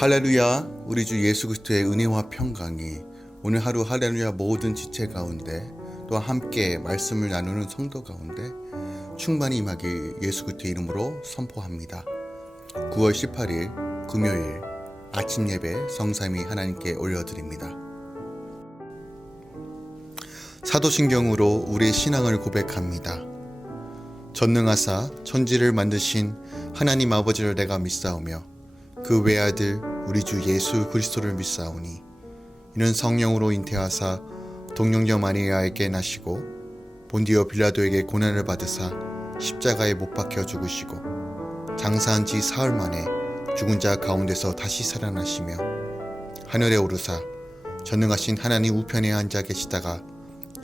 할렐루야. 우리 주 예수 그리스도의 은혜와 평강이 오늘 하루 할렐루야 모든 지체 가운데 또한 함께 말씀을 나누는 성도 가운데 충만히 임하길 예수 그리스도의 이름으로 선포합니다. 9월 18일 금요일 아침 예배 성삼위 하나님께 올려드립니다. 사도신경으로 우리의 신앙을 고백합니다. 전능하사 천지를 만드신 하나님 아버지를 내가 믿사오며 그 외아들 우리 주 예수 그리스도를 믿사오니 이는 성령으로 잉태하사 동정녀 마리아에게 나시고 본디오 빌라도에게 고난을 받으사 십자가에 못 박혀 죽으시고 장사한 지 사흘 만에 죽은 자 가운데서 다시 살아나시며 하늘에 오르사 전능하신 하나님 우편에 앉아 계시다가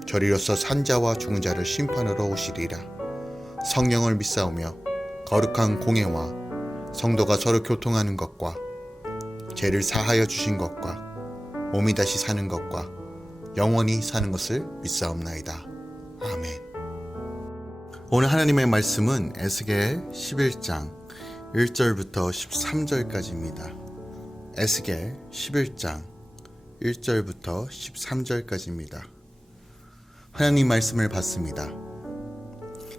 저리로서 산자와 죽은 자를 심판하러 오시리라. 성령을 믿사오며 거룩한 공예와 성도가 서로 교통하는 것과 죄를 사하여 주신 것과 몸이 다시 사는 것과 영원히 사는 것을 믿사옵나이다. 아멘. 오늘 하나님의 말씀은 에스겔 11장 1절부터 13절까지입니다. 에스겔 11장 1절부터 13절까지입니다. 하나님 말씀을 받습니다.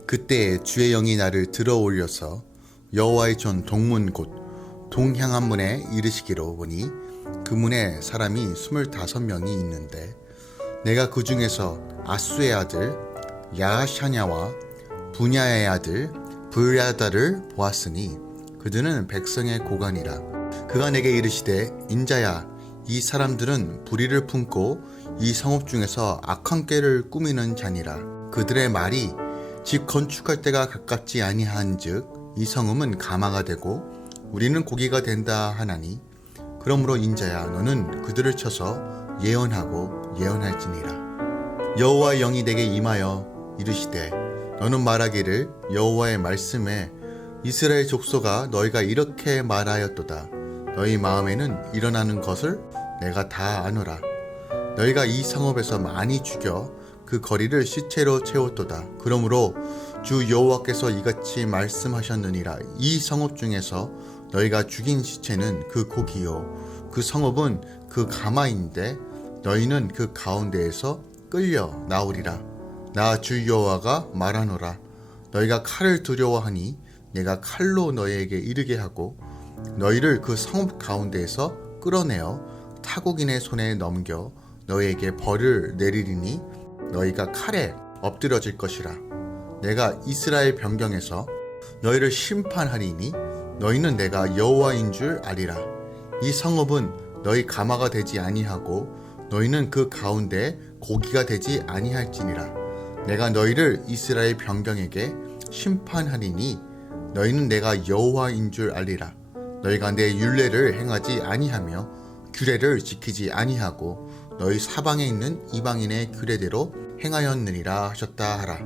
그때에 주의 영이 나를 들어 올려서 여호와의 전 동문 곧 동향한 문에 이르시기로 보니 그 문에 사람이 25명이 있는데 내가 그 중에서 아수의 아들 야샤냐와 분야의 아들 브야다를 보았으니 그들은 백성의 고관이라. 그가 내게 이르시되 인자야, 이 사람들은 불의를 품고 이 성읍 중에서 악한 꾀를 꾸미는 자니라. 그들의 말이 집 건축할 때가 가깝지 아니한즉 이 성읍은 가마가 되고 우리는 고기가 된다 하나니 그러므로 인자야, 너는 그들을 쳐서 예언하고 예언할지니라. 여호와의 영이 내게 임하여 이르시되 너는 말하기를 여호와의 말씀에 이스라엘 족속아, 너희가 이렇게 말하였도다. 너희 마음에는 일어나는 것을 내가 다 아노라. 너희가 이 성읍에서 많이 죽여 그 거리를 시체로 채웠도다. 그러므로 주 여호와께서 이같이 말씀하셨느니라. 이 성읍 중에서 너희가 죽인 시체는 그 고기요 그 성읍은 그 가마인데 너희는 그 가운데에서 끌려 나오리라. 나 주 여호와가 말하노라. 너희가 칼을 두려워하니 내가 칼로 너희에게 이르게 하고 너희를 그 성읍 가운데에서 끌어내어 타국인의 손에 넘겨 너희에게 벌을 내리리니 너희가 칼에 엎드려질 것이라. 내가 이스라엘 변경에서 너희를 심판하리니 너희는 내가 여호와인 줄 아리라. 이 성읍은 너희 가마가 되지 아니하고 너희는 그 가운데 고기가 되지 아니할지니라. 내가 너희를 이스라엘 변경에게 심판하리니 너희는 내가 여호와인 줄 알리라. 너희가 내 율례를 행하지 아니하며 규례를 지키지 아니하고 너희 사방에 있는 이방인의 규례대로 행하였느니라 하셨다 하라.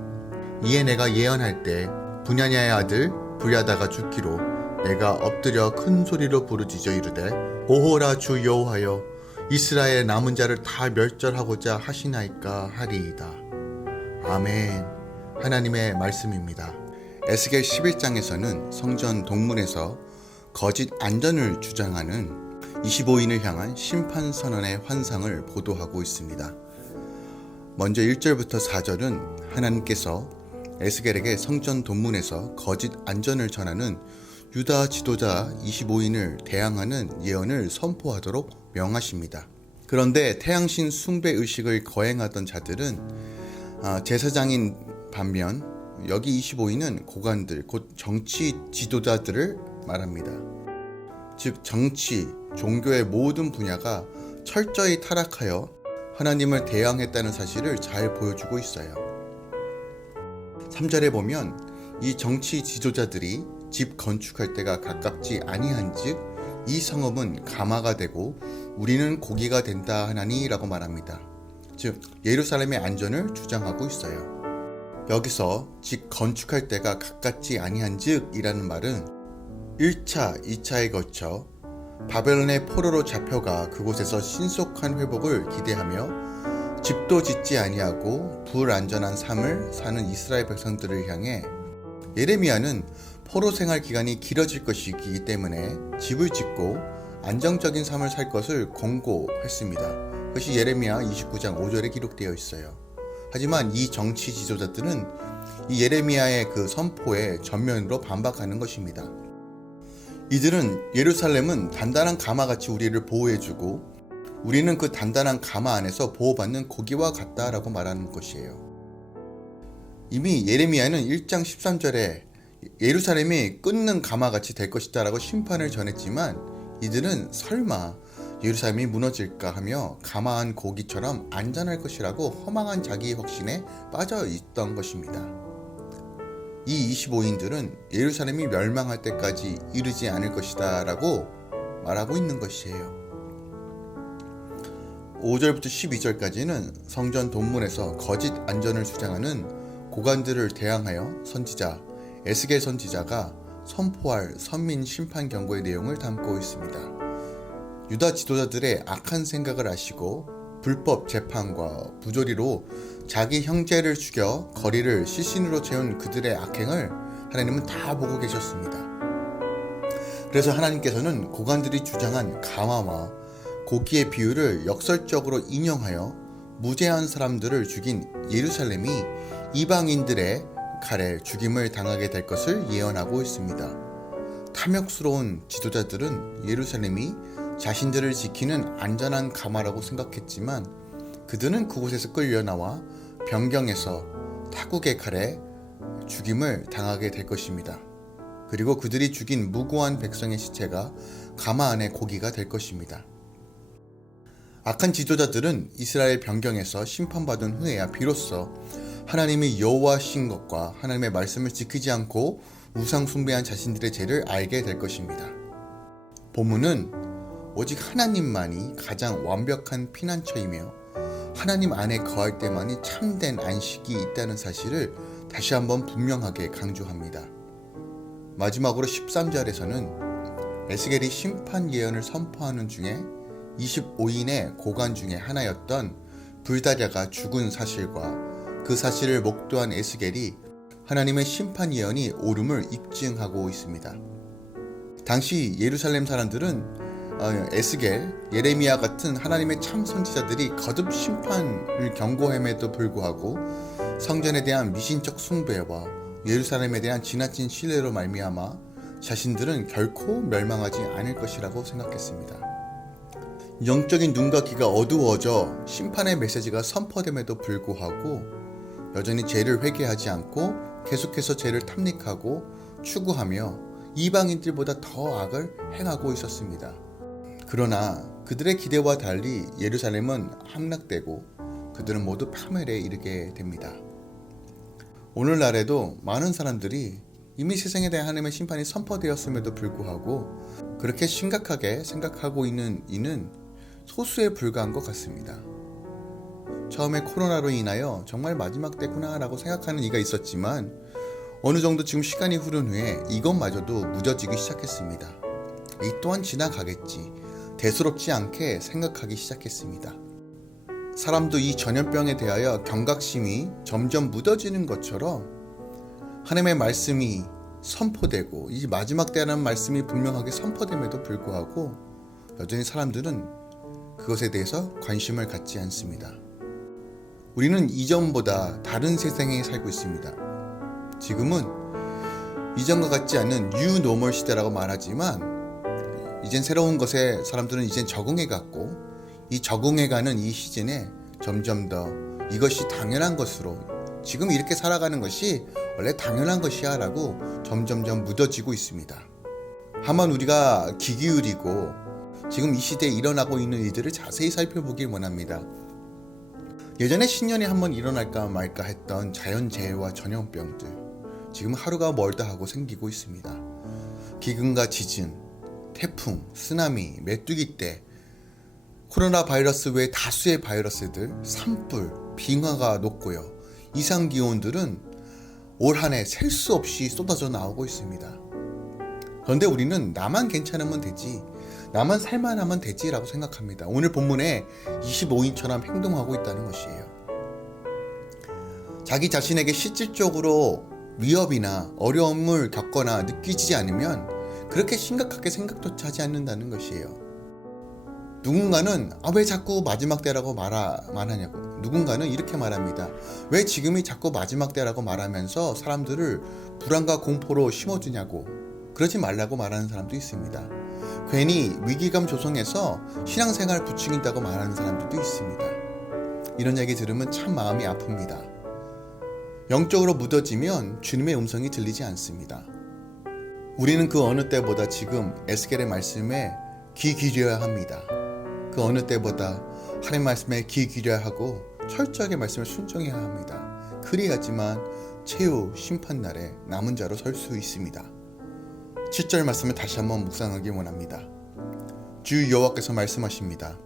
이에 내가 예언할 때 분야냐의 아들 브야다가 죽기로 내가 엎드려 큰 소리로 부르짖어 이르되 보호라, 주 여호와여, 이스라엘 남은 자를 다 멸절하고자 하시나이까 하리이다. 아멘. 하나님의 말씀입니다. 에스겔 11장에서는 성전 동문에서 거짓 안전을 주장하는 25인을 향한 심판 선언의 환상을 보도하고 있습니다. 먼저 1절부터 4절은 하나님께서 에스겔에게 성전 동문에서 거짓 안전을 전하는 유다 지도자 25인을 대항하는 예언을 선포하도록 명하십니다. 그런데 태양신 숭배 의식을 거행하던 자들은 제사장인 반면 여기 25인은 고관들 곧 정치 지도자들을 말합니다. 즉 정치, 종교의 모든 분야가 철저히 타락하여 하나님을 대항했다는 사실을 잘 보여주고 있어요. 3절에 보면 이 정치 지도자들이 집 건축할 때가 가깝지 아니한즉 이 성읍은 가마가 되고 우리는 고기가 된다 하나니 라고 말합니다. 즉 예루살렘의 안전을 주장하고 있어요. 여기서 집 건축할 때가 가깝지 아니한즉 이라는 말은 1차, 2차에 거쳐 바벨론의 포로로 잡혀가 그곳에서 신속한 회복을 기대하며 집도 짓지 아니하고 불안전한 삶을 사는 이스라엘 백성들을 향해 예레미야는 포로 생활 기간이 길어질 것이기 때문에 집을 짓고 안정적인 삶을 살 것을 권고했습니다. 그것이 예레미야 29장 5절에 기록되어 있어요. 하지만 이 정치 지도자들은 이 예레미야의 그 선포에 전면으로 반박하는 것입니다. 이들은 예루살렘은 단단한 가마같이 우리를 보호해주고 우리는 그 단단한 가마 안에서 보호받는 고기와 같다라고 말하는 것이에요. 이미 예레미야는 1장 13절에 예루살렘이 끊는 가마같이 될 것이다 라고 심판을 전했지만 이들은 설마 예루살렘이 무너질까 하며 가마한 고기처럼 안전할 것이라고 허망한 자기 확신에 빠져 있던 것입니다. 이 25인들은 예루살렘이 멸망할 때까지 이르지 않을 것이다 라고 말하고 있는 것이에요. 5절부터 12절까지는 성전 동문에서 거짓 안전을 주장하는 고관들을 대항하여 선지자 에스겔 선지자가 선포할 선민 심판 경고의 내용을 담고 있습니다. 유다 지도자들의 악한 생각을 아시고 불법 재판과 부조리로 자기 형제를 죽여 거리를 시신으로 채운 그들의 악행을 하나님은 다 보고 계셨습니다. 그래서 하나님께서는 고관들이 주장한 가마와 고기의 비유를 역설적으로 인용하여 무죄한 사람들을 죽인 예루살렘이 이방인들의 칼에 죽임을 당하게 될 것을 예언하고 있습니다. 탐욕스러운 지도자들은 예루살렘이 자신들을 지키는 안전한 가마라고 생각했지만 그들은 그곳에서 끌려나와 변경해서 타국의 칼에 죽임을 당하게 될 것입니다. 그리고 그들이 죽인 무고한 백성의 시체가 가마 안의 고기가 될 것입니다. 악한 지도자들은 이스라엘 변경에서 심판받은 후에야 비로소 하나님이 여호와신 것과 하나님의 말씀을 지키지 않고 우상 숭배한 자신들의 죄를 알게 될 것입니다. 본문은 오직 하나님만이 가장 완벽한 피난처이며 하나님 안에 거할 때만이 참된 안식이 있다는 사실을 다시 한번 분명하게 강조합니다. 마지막으로 13절에서는 에스겔이 심판 예언을 선포하는 중에 25인의 고관 중에 하나였던 불다랴가 죽은 사실과 그 사실을 목도한 에스겔이 하나님의 심판 예언이 옳음을 입증하고 있습니다. 당시 예루살렘 사람들은 에스겔, 예레미야 같은 하나님의 참 선지자들이 거듭 심판을 경고함에도 불구하고 성전에 대한 미신적 숭배와 예루살렘에 대한 지나친 신뢰로 말미암아 자신들은 결코 멸망하지 않을 것이라고 생각했습니다. 영적인 눈과 귀가 어두워져 심판의 메시지가 선포됨에도 불구하고 여전히 죄를 회개하지 않고 계속해서 죄를 탐닉하고 추구하며 이방인들보다 더 악을 행하고 있었습니다. 그러나 그들의 기대와 달리 예루살렘은 함락되고 그들은 모두 파멸에 이르게 됩니다. 오늘날에도 많은 사람들이 이미 세상에 대한 하나님의 심판이 선포되었음에도 불구하고 그렇게 심각하게 생각하고 있는 이는 소수에 불과한 것 같습니다. 처음에 코로나로 인하여 정말 마지막 때구나 라고 생각하는 이가 있었지만 어느 정도 지금 시간이 흐른 후에 이것마저도 무뎌지기 시작했습니다. 이 또한 지나가겠지, 대수롭지 않게 생각하기 시작했습니다. 사람도 이 전염병에 대하여 경각심이 점점 묻어지는 것처럼 하나님의 말씀이 선포되고 이 마지막 때라는 말씀이 분명하게 선포됨에도 불구하고 여전히 사람들은 그것에 대해서 관심을 갖지 않습니다. 우리는 이전보다 다른 세상에 살고 있습니다. 지금은 이전과 같지 않은 뉴 노멀 시대라고 말하지만 이젠 새로운 것에 사람들은 이젠 적응해갔고 이 적응해가는 이 시즌에 점점 더 이것이 당연한 것으로 지금 이렇게 살아가는 것이 원래 당연한 것이야 라고 점점점 묻어지고 있습니다. 다만 우리가 귀 기울이고 지금 이 시대에 일어나고 있는 일들을 자세히 살펴보길 원합니다. 예전에 신년에 한번 일어날까 말까 했던 자연재해와 전염병들 지금 하루가 멀다 하고 생기고 있습니다. 기근과 지진, 태풍, 쓰나미, 메뚜기떼, 코로나 바이러스 외 다수의 바이러스들, 산불, 빙하가 녹고요. 이상기온들은 올 한 해 셀 수 없이 쏟아져 나오고 있습니다. 그런데 우리는 나만 괜찮으면 되지, 나만 살만하면 되지라고 생각합니다. 오늘 본문에 25인처럼 행동하고 있다는 것이에요. 자기 자신에게 실질적으로 위협이나 어려움을 겪거나 느끼지 않으면 그렇게 심각하게 생각조차 하지 않는다는 것이에요. 누군가는 왜 자꾸 마지막 때라고 말하냐고. 누군가는 이렇게 말합니다. 왜 지금이 자꾸 마지막 때라고 말하면서 사람들을 불안과 공포로 심어주냐고. 그러지 말라고 말하는 사람도 있습니다. 괜히 위기감 조성해서 신앙생활 부추긴다고 말하는 사람들도 있습니다. 이런 얘기 들으면 참 마음이 아픕니다. 영적으로 무뎌지면 주님의 음성이 들리지 않습니다. 우리는 그 어느 때보다 지금 에스겔의 말씀에 귀 기울여야 합니다. 그 어느 때보다 하나님 말씀에 귀 기울여야 하고 철저하게 말씀을 순종해야 합니다. 그래야지만 최후 심판날에 남은 자로 설 수 있습니다. 7절 말씀을 다시 한번 묵상하기 원합니다. 주 여호와께서 말씀하십니다.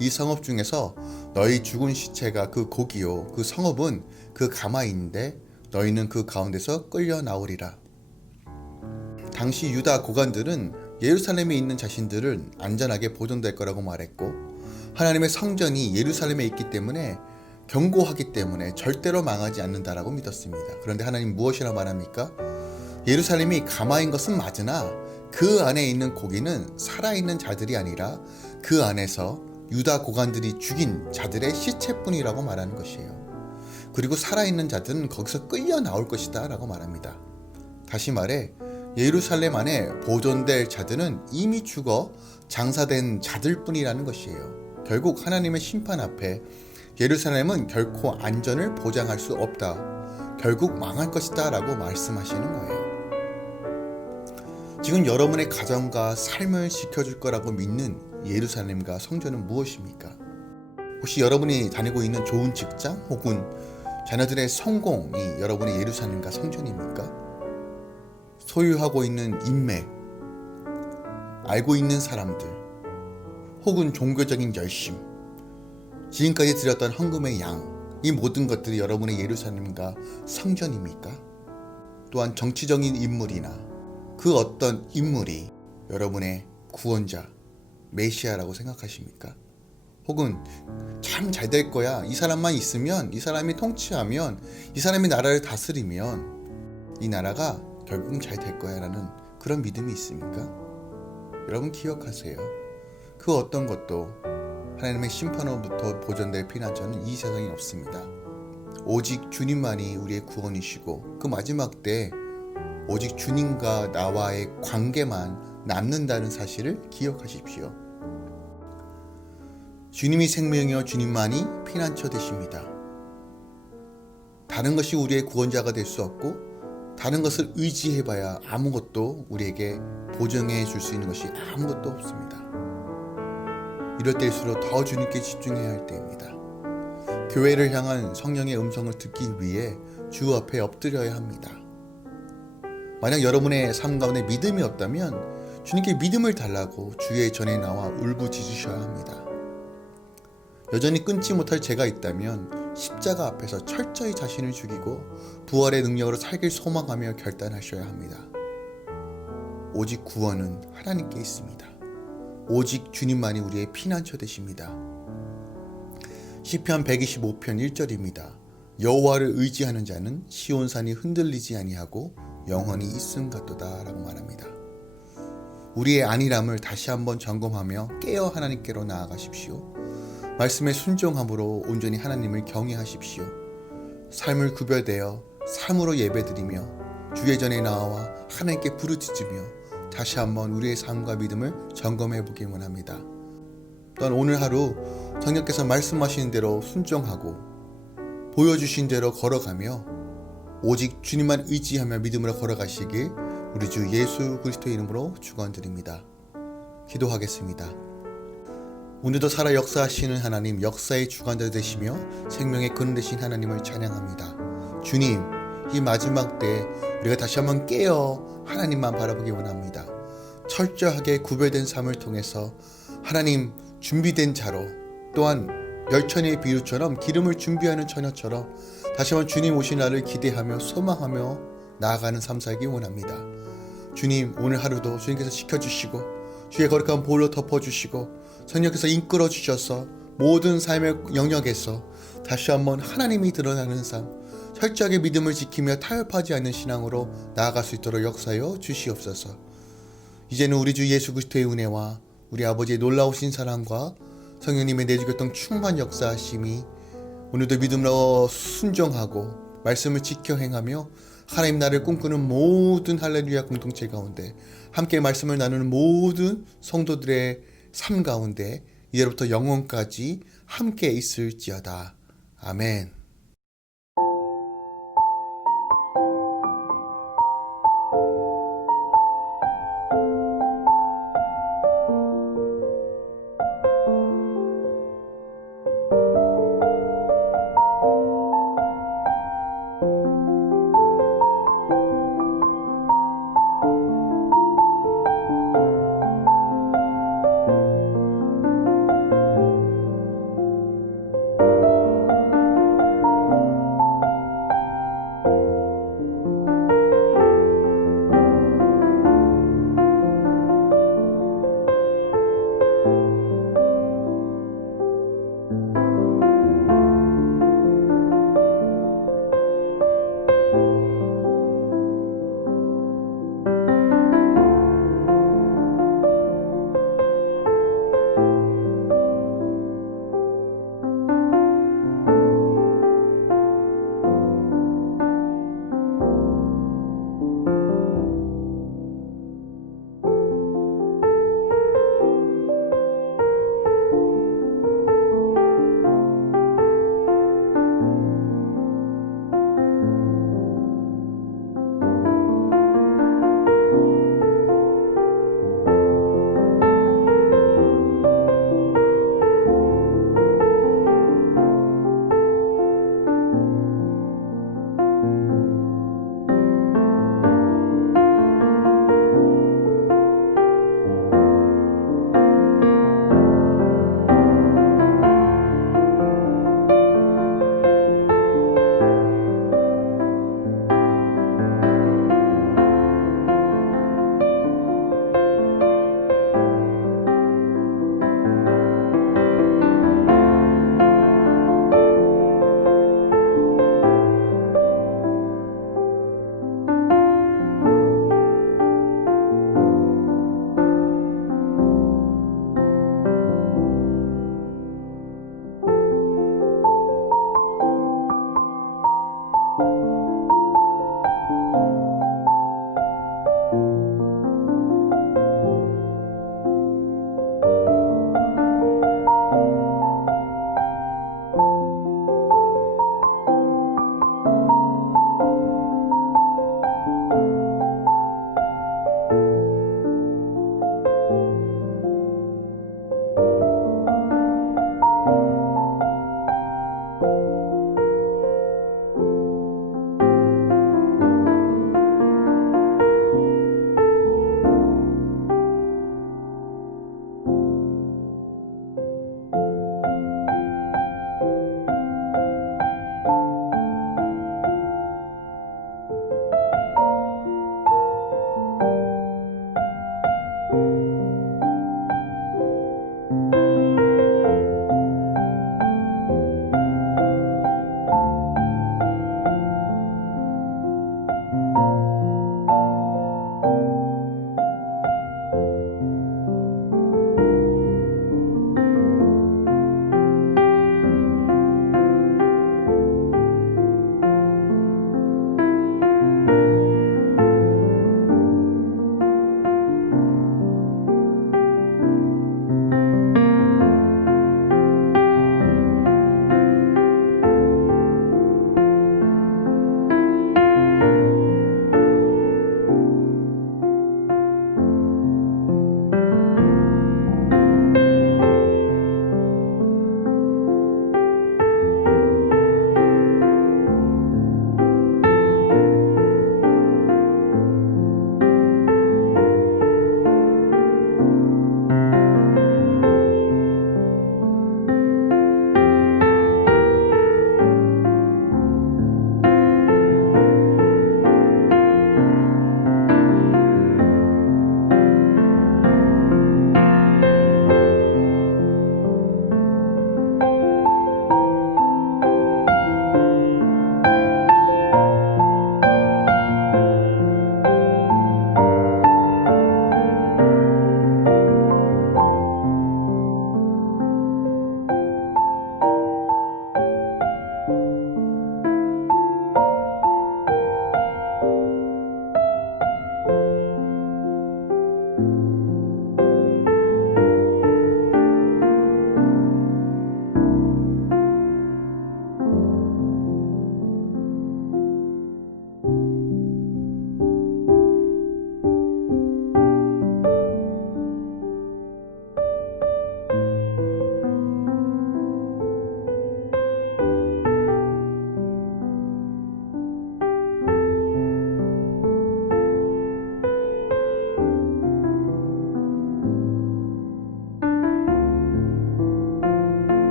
이 성읍 중에서 너희 죽은 시체가 그 고기요 그 성읍은 그 가마인데 너희는 그 가운데서 끌려 나오리라. 당시 유다 고관들은 예루살렘에 있는 자신들은 안전하게 보존될 거라고 말했고 하나님의 성전이 예루살렘에 있기 때문에 견고하기 때문에 절대로 망하지 않는다라고 믿었습니다. 그런데 하나님 무엇이라 말합니까? 예루살렘이 가마인 것은 맞으나 그 안에 있는 고기는 살아있는 자들이 아니라 그 안에서 유다 고관들이 죽인 자들의 시체뿐이라고 말하는 것이에요. 그리고 살아있는 자들은 거기서 끌려 나올 것이다 라고 말합니다. 다시 말해 예루살렘 안에 보존될 자들은 이미 죽어 장사된 자들뿐이라는 것이에요. 결국 하나님의 심판 앞에 예루살렘은 결코 안전을 보장할 수 없다. 결국 망할 것이다 라고 말씀하시는 거예요. 지금 여러분의 가정과 삶을 지켜줄 거라고 믿는 예루살렘과 성전은 무엇입니까? 혹시 여러분이 다니고 있는 좋은 직장 혹은 자녀들의 성공이 여러분의 예루살렘과 성전입니까? 소유하고 있는 인맥, 알고 있는 사람들, 혹은 종교적인 열심, 지금까지 드렸던 헌금의 양, 이 모든 것들이 여러분의 예루살렘과 성전입니까? 또한 정치적인 인물이나 그 어떤 인물이 여러분의 구원자, 메시아라고 생각하십니까? 혹은 참 잘 될 거야, 이 사람만 있으면, 이 사람이 통치하면, 이 사람이 나라를 다스리면 이 나라가 결국은 잘 될 거야 라는 그런 믿음이 있습니까? 여러분 기억하세요. 그 어떤 것도 하나님의 심판으로부터 보존될 피난처는 이 세상에 없습니다. 오직 주님만이 우리의 구원이시고 그 마지막 때 오직 주님과 나와의 관계만 남는다는 사실을 기억하십시오. 주님이 생명이요 주님만이 피난처 되십니다. 다른 것이 우리의 구원자가 될 수 없고 다른 것을 의지해봐야 아무것도 우리에게 보증해 줄 수 있는 것이 아무것도 없습니다. 이럴 때일수록 더 주님께 집중해야 할 때입니다. 교회를 향한 성령의 음성을 듣기 위해 주 앞에 엎드려야 합니다. 만약 여러분의 삶 가운데 믿음이 없다면 주님께 믿음을 달라고 주의 전에 나와 울부짖으셔야 합니다. 여전히 끊지 못할 죄가 있다면 십자가 앞에서 철저히 자신을 죽이고 부활의 능력으로 살길 소망하며 결단하셔야 합니다. 오직 구원은 하나님께 있습니다. 오직 주님만이 우리의 피난처 되십니다. 시편 125편 1절입니다. 여호와를 의지하는 자는 시온산이 흔들리지 아니하고 영원히 있음 같도다 라고 말합니다. 우리의 안일함을 다시 한번 점검하며 깨어 하나님께로 나아가십시오. 말씀에 순종함으로 온전히 하나님을 경외하십시오. 삶을 구별되어 삶으로 예배드리며 주의 전에 나와 하나님께 부르짖으며 다시 한번 우리의 삶과 믿음을 점검해 보기 원합니다. 또한 오늘 하루 성령께서 말씀하시는 대로 순종하고 보여주신 대로 걸어가며 오직 주님만 의지하며 믿음으로 걸어가시길 우리 주 예수 그리스도의 이름으로 축원드립니다. 기도하겠습니다. 오늘도 살아 역사하시는 하나님, 역사의 주관자 되시며 생명의 근원 되신 하나님을 찬양합니다. 주님, 이 마지막 때 우리가 다시 한번 깨어 하나님만 바라보기 원합니다. 철저하게 구별된 삶을 통해서 하나님 준비된 자로, 또한 열처녀의 비유처럼 기름을 준비하는 처녀처럼 다시 한번 주님 오신 날을 기대하며 소망하며 나아가는 삶 살기 원합니다. 주님, 오늘 하루도 주님께서 지켜주시고 주의 거룩한 보혈로 덮어주시고 성령께서 이끌어 주셔서 모든 삶의 영역에서 다시 한번 하나님이 드러나는 삶, 철저하게 믿음을 지키며 타협하지 않는 신앙으로 나아갈 수 있도록 역사하여 주시옵소서. 이제는 우리 주 예수 그리스도의 은혜와 우리 아버지의 놀라우신 사랑과 성령님의 내주교통 충만 역사하심이 오늘도 믿음으로 순종하고 말씀을 지켜 행하며 하나님 나라를 꿈꾸는 모든 할렐루야 공동체 가운데 함께 말씀을 나누는 모든 성도들의 삶 가운데 이제부터 영원까지 함께 있을지어다. 아멘.